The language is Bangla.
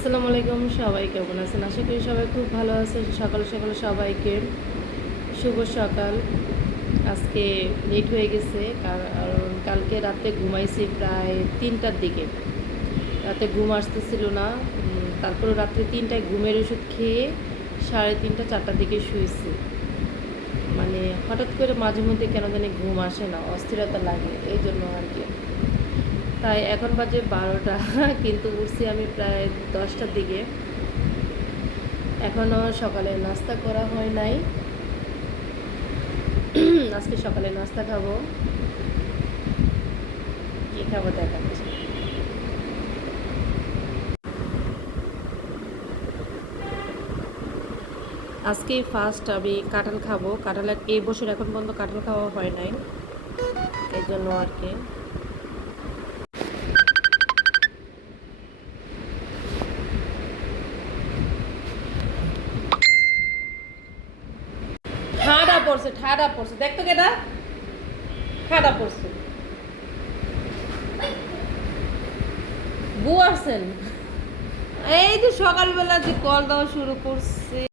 আসসালামু আলাইকুম, সবাই কেমন আছেন? আশা করি সবাই খুব ভালো আছেন। সকাল সকাল সবাইকে শুভ সকাল। আজকে লেট হয়ে গেছে, কারণ কালকে রাতে ঘুমাইছি প্রায় 3টার দিকে। রাতে ঘুম আসতেছিল না, তারপরে রাত্রে 3টায় ঘুমের ওষুধ খেয়ে 3:30 4টার দিকে শুয়েছি। মানে হঠাৎ করে মাঝে মধ্যে কেন জানি ঘুম আসে না, অস্থিরতা লাগে, এই জন্য আর কি। তাই এখন বাজে 12টা, কিন্তু উঠছি আমি প্রায় 10টার দিকে। এখনও সকালে নাস্তা করা হয় নাই। আজকে সকালে নাস্তা খাবো। কী খাবো দেখাচ্ছি। আজকে ফার্স্ট আমি কাঁঠাল খাবো। কাঁঠাল এই বছর এখন পর্যন্ত কাঁঠাল খাওয়া হয় নাই, এই জন্য আর কি। ঠাডা পড়ছে দেখতো কেটা ঠাডা পড়ছে। বউ আসছেন, এই যে সকালবেলা যে কল দেওয়া শুরু করছে।